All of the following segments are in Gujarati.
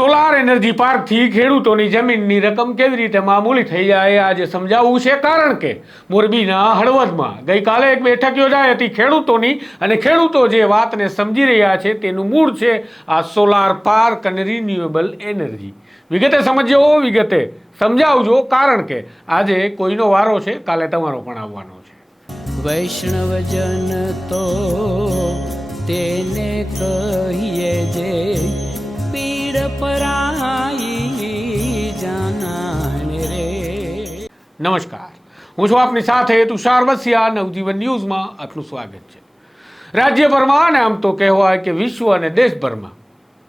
સોલાર એનર્જી પાર્કથી ખેડૂતોની જમીનની રકમ કેવી રીતે મામૂલી થઈ જાય આજે સમજાવવું છે. કારણ કે મોરબીના હળવદમાં ગઈકાલે એક બેઠક યોજાઈ હતી. ખેડૂતોની અને ખેડૂતો જે વાતને સમજી રહ્યા છે તેનું મૂળ છે આ સોલાર પાર્ક અને રિન્યુએબલ એનર્જી. વિગતે સમજો વિગતે સમજાવજો. કારણ કે આજે કોઈનો વારો છે, કાલે તમારો પણ આવવાનો છે. વૈષ્ણવજન તો તેને કહીએ જે પીડ પરાઈ રે નમસ્કાર હું છું આપની સાથે તુષાર વસિયા નવજીવન ન્યૂઝમાં આપનું સ્વાગત છે. રાજ્યભરમાં અને આમ તો કહેવાય કે વિશ્વ અને દેશભરમાં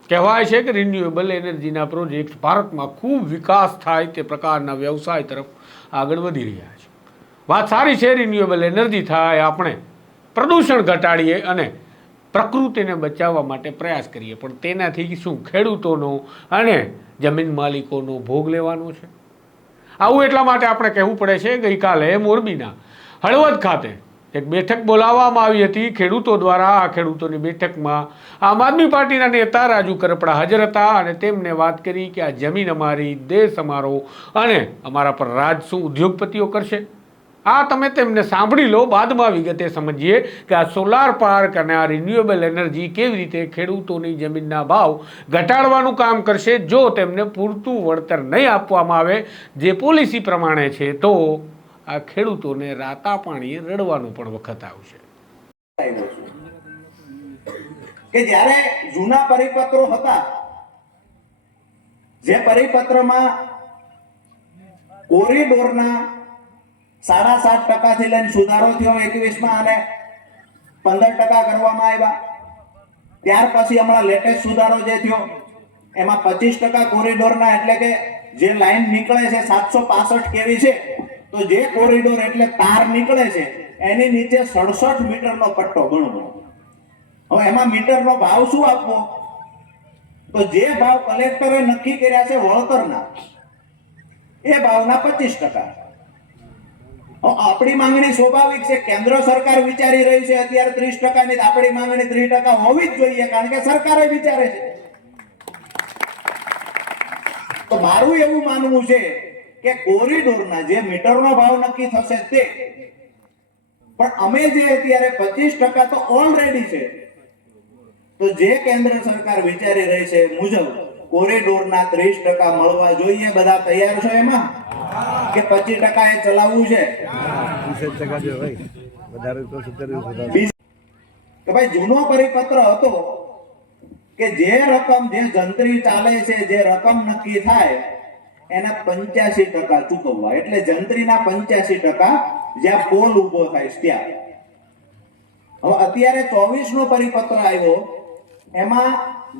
કહેવાય છે કે રિન્યુએબલ એનર્જીના પ્રોજેક્ટ ભારતમાં ખૂબ વિકાસ થાય તે પ્રકારના વ્યવસાય તરફ આગળ વધી રહ્યા છે. વાત સારી છે રિન્યુએબલ એનર્જી થાય, આપણે પ્રદૂષણ ઘટાડીએ અને પ્રકૃતિને બચાવવા માટે પ્રયાસ કરીએ. પણ તેનાથી શું? ખેડૂતોનો અને જમીન માલિકોનો ભોગ લેવાનો છે. આવું એટલા માટે આપણે કહેવું પડે છે, ગઈકાલે મોરબીના હળવદ ખાતે એક બેઠક બોલાવવામાં આવી હતી. ખેડૂતો દ્વારા આ ખેડૂતોની બેઠકમાં આમ આદમી પાર્ટીના નેતા રાજુ કરપડા હાજર હતા અને તેમને વાત કરી કે આ જમીન અમારી, દેશ અમારો અને અમારા પર રાજ શું ઉદ્યોગપતિઓ કરશે? આ તમે તેમને સાંભળી લો, બાદમાં વિગતે સમજીએ કે આ સોલાર પાર્ક અને આ રિન્યુએબલ એનર્જી કેવી રીતે ખેડૂતોની જમીનના ભાવ ઘટાડવાનું કામ કરશે, જો તેમને પૂરતું વળતર નહીં આપવામાં આવે, જે પોલિસી પ્રમાણે છે, તો આ ખેડૂતોને રાતા પાણીએ રડવાનું પણ વખત આવશે. કે જ્યારે જૂના પરિપત્રો હતા, જે પરિપત્રમાં કોરિડોરના સાડા સાત ટકાથી લઈને સુધારો થયો એકવીસમાં અને પંદર ટકા કરવામાં આવ્યા. ત્યાર પછી હમણાં લેટેસ્ટ સુધારો જે થયો, એમાં પચીસ ટકા કોરિડોરના એટલે કે જે લાઈન નીકળે છે સાતસો પાસઠ કેવી છે, તો જે કોરિડોર એટલે તાર નીકળે છે, એની નીચે સડસઠ મીટરનો પટ્ટો ગણવો. હવે એમાં મીટરનો ભાવ શું આપવો? તો જે ભાવ કલેક્ટરે નક્કી કર્યા છે વળતરના, એ ભાવના પચીસ ટકા. આપણી માંગણી સ્વાભાવિક છે. કેન્દ્ર સરકાર વિચારી રહી છે અત્યારે ત્રીસ ટકાની આપણી માંગણી ત્રીસ ટકા હોવી જ જોઈએ, કારણ કે સરકારે વિચારે છે. તો મારું એવું માનવું છે કે કોરિડોરના જે મીટરનો ભાવ નક્કી થશે તે. પણ અમે જે અત્યારે પચીસ ટકા તો ઓલરેડી છે. તો જે કેન્દ્ર સરકાર વિચારી રહી છે મુજબ કોરિડોરના ત્રીસ ટકા મળવા જોઈએ, બધા તૈયાર છો એમાં? કે પચીસ ટકા એ ચલાવવું છે? તો ભાઈ જૂનો પરિપત્ર હતો કે જે રકમ જે જંત્રી ચાલે છે જે રકમ નક્કી થાય એના પંચ્યાસી ટકા ચૂકવવા. એટલે જંત્રીના પંચ્યાસી ટકા જ્યાં પોલ ઊભો થાય ત્યાં. હવે અત્યારે ચોવીસ નો પરિપત્ર આવ્યો એમાં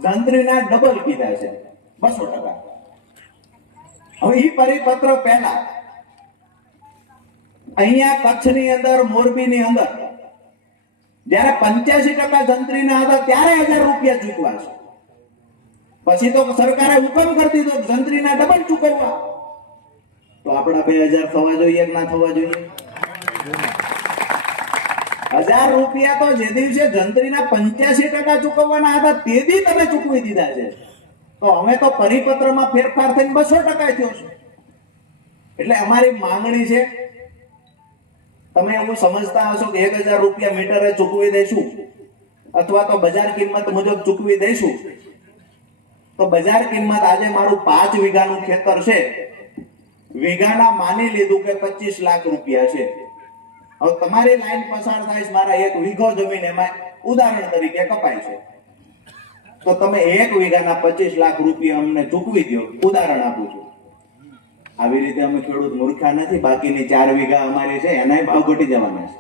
જંત્રીના ડબલ કીધા છે. બસો ટકા. હવે ઈ પરિપત્ર પહેલા. અહીંયા કચ્છની અંદર, મોરબીની અંદર. જ્યારે પંચ્યાસી ટકા જંત્રીના હતા, ત્યારે હજાર રૂપિયા ચૂકવા છે. પછી તો સરકારે હુકમ કરી દીધો, જંત્રીના ડબલ ચૂકવવા. તો આપણા બે હજાર થવા જોઈએ કે ના થવા જોઈએ? હજાર રૂપિયા તો જે દિવસે જંત્રીના પંચ્યાસી ટકા ચૂકવવાના હતા, તે દી તમે ચૂકવી દીધા છે. તો અમે તો પરિપત્રમાં ફેરફાર થઈને બસો ટકા થયો છે. એટલે અમારી માંગણી છે, તમે એવું સમજતા હશો કે એક હજાર રૂપિયા મીટરે ચૂકવી દઈશું, અથવા તો બજાર કિંમત મુજબ ચૂકવી દઈશું, તો બજાર કિંમત આજે મારું પાંચ વીઘાનું ખેતર છે. વીઘાના માની લીધું કે પચીસ લાખ રૂપિયા છે. હવે તમારી લાઈન પસાર થાય મારા એક વીઘો જમીન એમાં ઉદાહરણ તરીકે કપાય છે. તો તમે એક વીઘાના પચીસ લાખ રૂપિયા અમને ચૂકવી દો. ઉદાહરણ આપું છું. આવી રીતે અમે ખેડૂત મૂર્ખા નથી. બાકીની ચાર વીઘા અમારી છે, એનાય ભાવ ઘટી જવાના છે.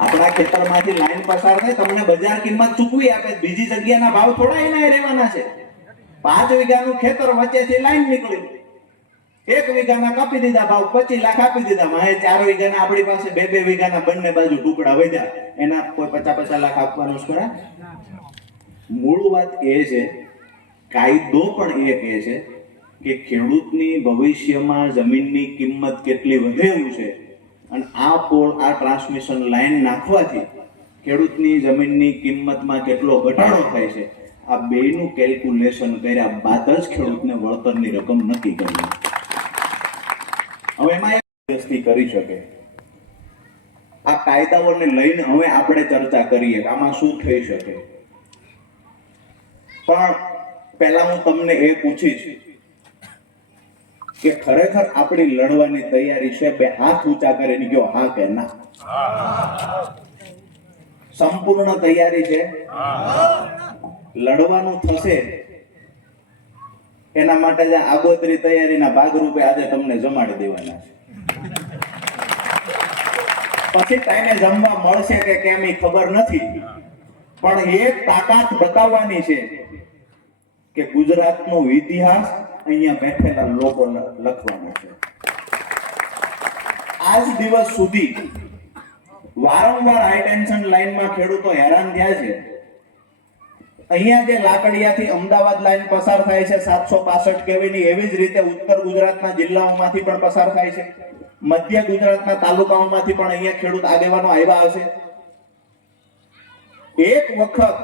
આપણા ખેતરમાંથી લાઈન પસાર થાય તમને બજાર કિંમત ચૂકવી આપે. બીજી જગ્યાના ભાવ થોડા એના રહેવાના છે. પાંચ વીઘાનું ખેતર વચ્ચેથી લાઈન નીકળી. એક વીઘાના કાપી દીધા ભાવ પચીસ લાખ આપી દીધા. માહે ચાર વીઘાના આપણી પાસે બે બે વીઘાના બંને બાજુ ટુકડા વધ્યા. એના કોઈ પચાસ પચાસ લાખ આપવાનું છે મૂળ વાત એ છે, કાયદો પણ એ કહે છે કે ખેડૂતની ભવિષ્યમાં જમીનની કિંમત કેટલી વધે એવું છે અને આ પોળ, આ ટ્રાન્સમિશન લાઈન નાખવાથી ખેડૂતની જમીનની કિંમતમાં કેટલો ઘટાડો થાય છે, આ બેયનું કેલ્ક્યુલેશન કર્યા બાદ જ ખેડૂતને વળતરની રકમ નક્કી કરવી. હવે એમાં એક વ્યક્તિ કરી શકે. આ કાયદાઓને લઈને હવે આપણે ચર્ચા કરીએ કે આમાં શું થઈ શકે. પણ પહેલા હું તમને એ પૂછીશ કે ખરેખર આપણી લડવાની તૈયારી છે બે હાથ ઊંચા કરીને ગયો હા કે ના? સંપૂર્ણ તૈયારી છે? લડવાનું થશે એના માટે જે આગોતરી તૈયારીના ભાગરૂપે આજે તમને જમાડી દેવાના છે. પછી ટાઈમે જમવા મળશે કે કેમ એ ખબર નથી. પણ એ તાકાત બતાવવાની છે કે ગુજરાતનો ઇતિહાસ અહીંયા બેઠેલા લોકો લખવાનો છે. આજ દિવસ સુધી વારંવાર હાઈ ટેન્શન લાઈનમાં ખેડૂતો હેરાન થયા છે. અહીંયા જે લાકડિયાથી અમદાવાદ લાઈન પસાર થાય છે, સાતસો પાસઠ કેવીની, એવી જ રીતે ઉત્તર ગુજરાતના જિલ્લાઓમાંથી પણ પસાર થાય છે. મધ્ય ગુજરાતના તાલુકાઓમાંથી પણ અહીંયા ખેડૂત આગેવાનો આવ્યા હશે. એક વખત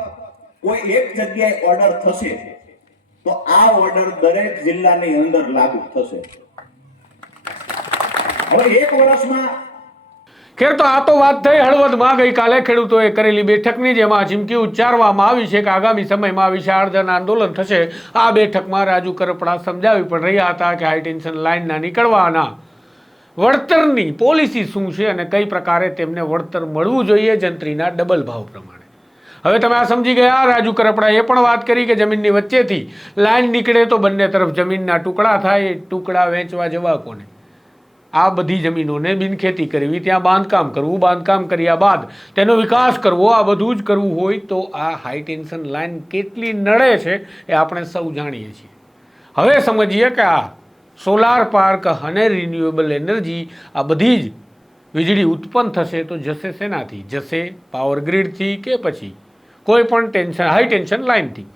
કોઈ એક જગ્યાએ ઓર્ડર થશે, તો આ ઓર્ડર દરેક જિલ્લાની અંદર લાગુ થશે. હવે એક વર્ષમાં ખેર તો આ તો વાત થઈ હળવદમાં ગઈકાલે ખેડૂતોએ કરેલી બેઠકની જેમાં ચીમકી ઉચ્ચારવામાં આવી છે કે આગામી સમયમાં વિશાળધન આંદોલન થશે. આ બેઠકમાં રાજુ કરપડા સમજાવી પણ રહ્યા હતા કે હાઈ ટેન્શન લાઇનના નીકળવાના. વળતરની પોલિસી શું છે અને કઈ પ્રકારે તેમને વળતર મળવું જોઈએ જંત્રીના ડબલ ભાવ પ્રમાણે. હવે તમે આ સમજી ગયા, રાજુ કરપડા એ પણ વાત કરી કે જમીનની વચ્ચેથી લાઇન નીકળે તો બંને તરફ જમીનના ટુકડા થાય, ટુકડા વેચવા જવા કોને? આ બધી જમીનોને બિનખેતી કરવી, ત્યાં બાંધકામ કરવું, બાંધકામ કર્યા બાદ તેનો વિકાસ કરવો, આ બધું જ કરવું હોય તો આ હાઈ ટેન્શન લાઇન કેટલી નડે છે એ આપણે સૌ જાણીએ છીએ. હવે સમજીએ કે આ સોલાર પાર્ક અને રિન્યુએબલ એનર્જી આ બધી જ વીજળી ઉત્પન્ન થશે તો જશે શેનાથી? જશે પાવર ગ્રીડથી કે પછી? કોઈ પણ ટેન્શન હાઈ ટેન્શન લાઇનથી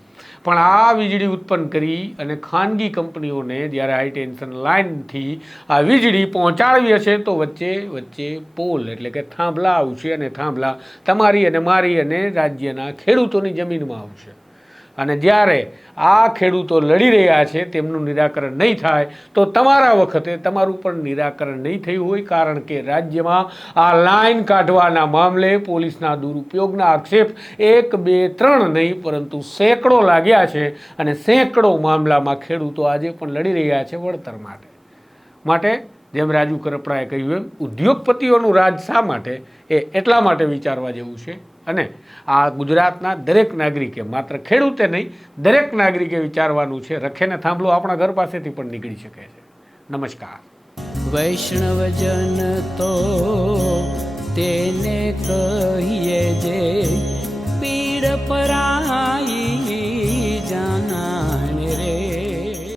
પણ આ વીજળી ઉત્પન્ન કરી અને ખાનગી કંપનીઓને જ્યારે હાઈ ટેન્શન લાઇનથી આ વીજળી પહોંચાડવી હશે, તો વચ્ચે વચ્ચે પોલ એટલે કે થાંભલા આવશે અને થાંભલા તમારી અને મારી અને રાજ્યના ખેડૂતોની જમીનમાં આવશે. અને જ્યારે આ ખેડૂતો લડી રહ્યા છે, તેમનું નિરાકરણ નહીં થાય, તો તમારા વખતે તમારું પણ નિરાકરણ નહીં થયું હોય, કારણ કે રાજ્યમાં આ લાઈન કાઢવાના મામલે પોલીસના દુરુપયોગના આક્ષેપ એક, બે, ત્રણ નહીં, પરંતુ સેંકડો લાગ્યા છે અને સેંકડો મામલામાં ખેડૂતો આજે પણ લડી રહ્યા છે વળતર માટે. માટે જેમ રાજુ કરપડાએ કહ્યું એમ, ઉદ્યોગપતિઓનું રાજ શા માટે? એ એટલા માટે વિચારવા જેવું છે. અને આ ગુજરાતના દરેક નાગરિકે, માત્ર ખેડૂતે નહીં, દરેક નાગરિકે વિચારવાનું છે, રખેને થાંભલો આપણા ઘર પાસેથી પણ નીકળી શકે છે. નમસ્કાર. વૈષ્ણવજન તો તેને કહીએ જે, પીડ પરાઈ જાનાય